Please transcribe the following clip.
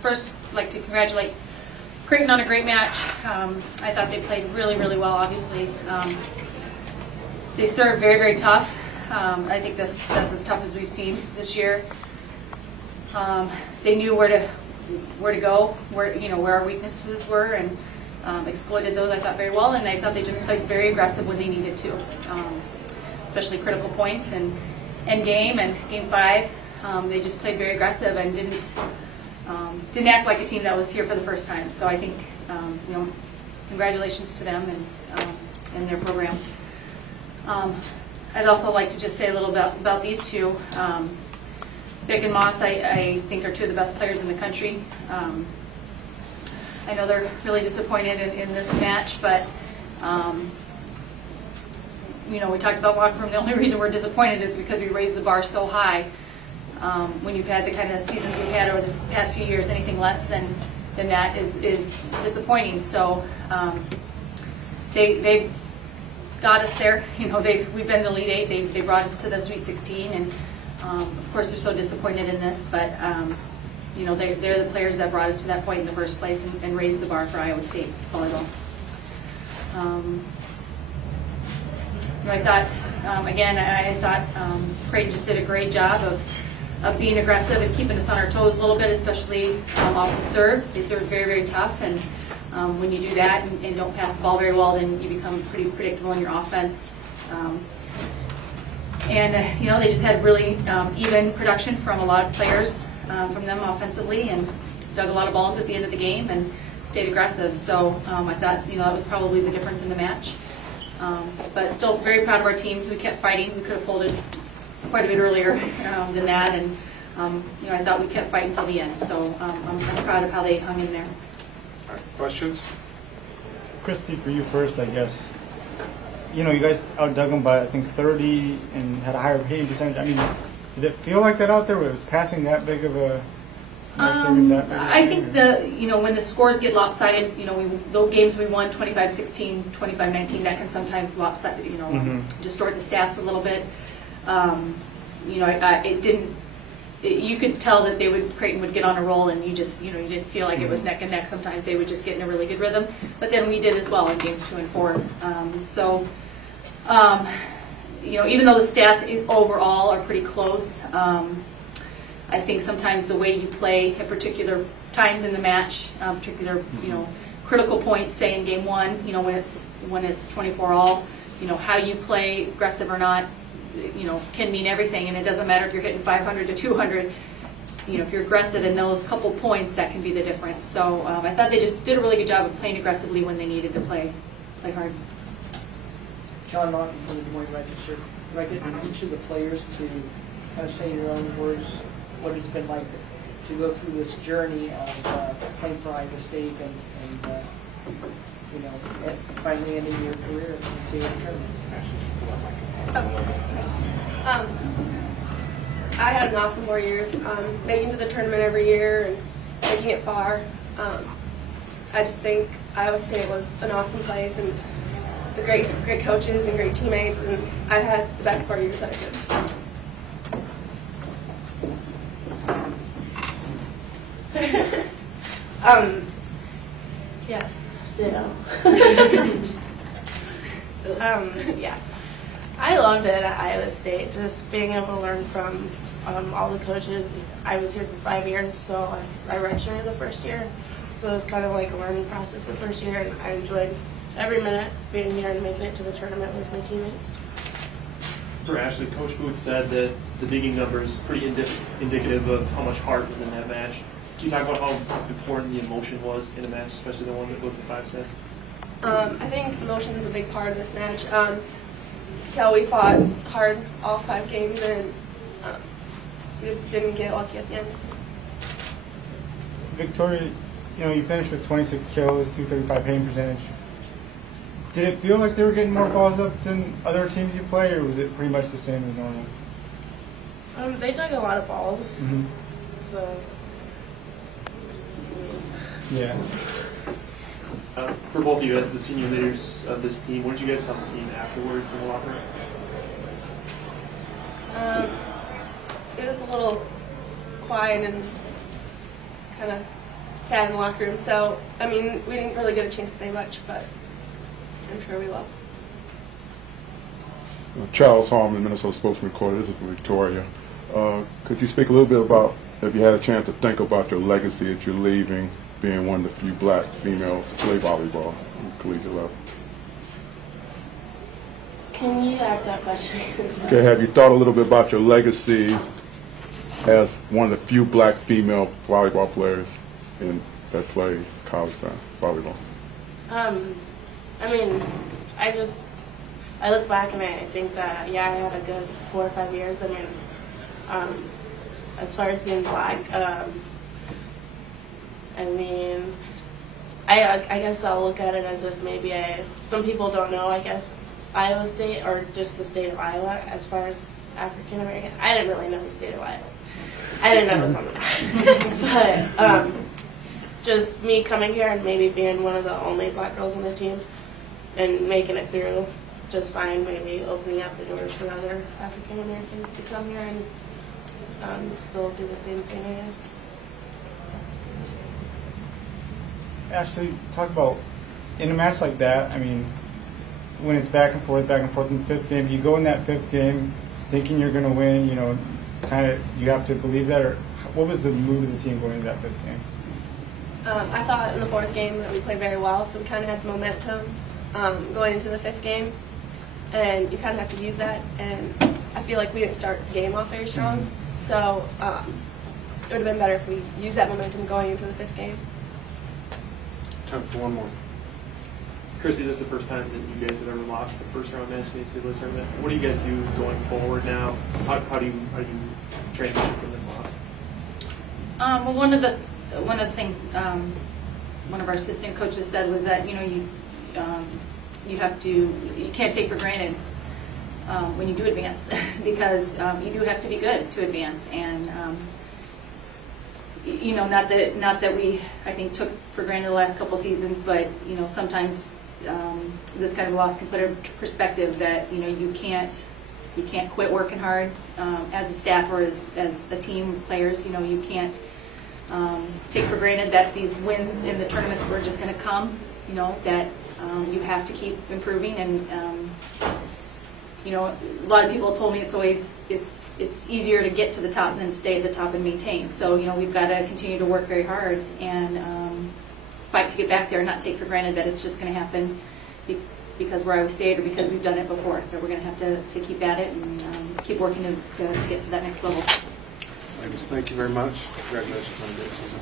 First, I'd like to congratulate Creighton on a great match. I thought they played really, really well, obviously. They served very, very tough. I think that's as tough as we've seen this year. They knew where to go, where our weaknesses were, and exploited those, I thought, very well. And I thought they just played very aggressive when they needed to, especially critical points and end game and game 5. They just played very aggressive and didn't act like a team that was here for the first time. So I think, congratulations to them and their program. I'd also like to just say a little about these two. Vic and Moss, I think, are two of the best players in the country. I know they're really disappointed in this match, but we talked about locker room. The only reason we're disappointed is because we raised the bar so high. When you've had the kind of seasons we've had over the past few years, anything less than that is disappointing. So they got us there. We've been the Elite 8. They brought us to the Sweet 16, and of course they're so disappointed in this. But they're the players that brought us to that point in the first place and raised the bar for Iowa State volleyball. I thought Creighton just did a great job of being aggressive and keeping us on our toes a little bit, especially off the serve. They serve very, very tough, and when you do that and don't pass the ball very well, then you become pretty predictable in your offense. They just had really even production from a lot of players from them offensively, and dug a lot of balls at the end of the game and stayed aggressive. So I thought that was probably the difference in the match. But still very proud of our team. We kept fighting. We could have folded quite a bit earlier than that, and I thought we kept fighting until the end. So I'm proud of how they hung in there. All right, questions? Christy, for you first, I guess. You guys outdug them by, I think, 30 and had a higher hitting percentage. I mean, did it feel like that out there? Was passing that big of a... I think when the scores get lopsided, those games we won 25-16, 25-19, that can sometimes distort the stats a little bit. It didn't. You could tell that Creighton would get on a roll, and you didn't feel like it was neck and neck. Sometimes they would just get in a really good rhythm, but then we did as well in games 2 and 4. Even though the stats overall are pretty close. I think sometimes the way you play at particular times in the match, particular critical points, say in game 1, when it's 24 all, how you play, aggressive or not, can mean everything, and it doesn't matter if you're hitting 500 to 200. If you're aggressive in those couple points, that can be the difference. So I thought they just did a really good job of playing aggressively when they needed to play hard. John Naughton from the Des Moines Register. If I get each of the players to kind of say in your own words what it's been like to go through this journey of playing for Iowa State and finally ending your career in the NCAA Tournament. I had an awesome 4 years, making to the tournament every year and making it far. I just think Iowa State was an awesome place, and the great coaches and great teammates, and I've had the best 4 years that I could. Yes, ditto. Yeah, I loved it at Iowa State, just being able to learn from all the coaches. I was here for 5 years, so I redshirted the first year, so it was kind of like a learning process the first year, and I enjoyed every minute being here and making it to the tournament with my teammates. For Ashley, Coach Booth said that the digging number is pretty indicative of how much heart was in that match. Can you talk about how important the emotion was in a match, especially the one that goes to 5 sets? I think emotion is a big part of this match. You could tell we fought hard all 5 games, and we just didn't get lucky at the end. Victoria, you finished with 26 kills, 235 hitting percentage. Did it feel like they were getting more balls up than other teams you play, or was it pretty much the same as normal? They dug a lot of balls, so... Yeah. For both of you as the senior leaders of this team, what did you guys tell the team afterwards in the locker room? It was a little quiet and kind of sad in the locker room. So, I mean, we didn't really get a chance to say much, but I'm sure we will. Charles Harmon, Minnesota Sports Recorder. This is from Victoria. Could you speak a little bit about, if you had a chance to think about your legacy that you're leaving, being one of the few black females to play volleyball on the collegiate level? Can you ask that question? Okay, have you thought a little bit about your legacy as one of the few black female volleyball players that plays college volleyball? I mean, I look back and I think that, yeah, I had a good 4 or 5 years. I mean, as far as being black, I mean, I guess I'll look at it as if maybe some people don't know, I guess, Iowa State or just the state of Iowa as far as African American. I didn't really know the state of Iowa. I didn't know it was on the map. But just me coming here and maybe being one of the only black girls on the team and making it through just fine, maybe opening up the doors for other African Americans to come here and still do the same thing, I guess. Ashley, talk about, in a match like that, I mean, when it's back and forth in the fifth game, do you go in that fifth game thinking you're going to win, you know, kind of, you have to believe that, or what was the mood of the team going into that fifth game? I thought in the fourth game that we played very well, so we kind of had momentum going into the fifth game, and you kind of have to use that, and I feel like we didn't start the game off very strong, so it would have been better if we used that momentum going into the fifth game. Time for one more. Chrissy, this is the first time that you guys have ever lost the first round match in the NCAA tournament. What do you guys do going forward now? How do you transition from this loss? Well, one of the things one of our assistant coaches said was that you can't take for granted when you do advance because you do have to be good to advance, and not that we, I think, took for granted the last couple seasons, but sometimes this kind of loss can put into perspective that you can't quit working hard as a staff or as a team of players. You can't take for granted that these wins in the tournament were just going to come. That you have to keep improving, and a lot of people told me it's easier to get to the top than to stay at the top and maintain. So we've got to continue to work very hard and fight to get back there, and not take for granted that it's just going to happen because we're Iowa State or because we've done it before. That we're going to have to keep at it and keep working to get to that next level. Thank you very much. Congratulations on a great season.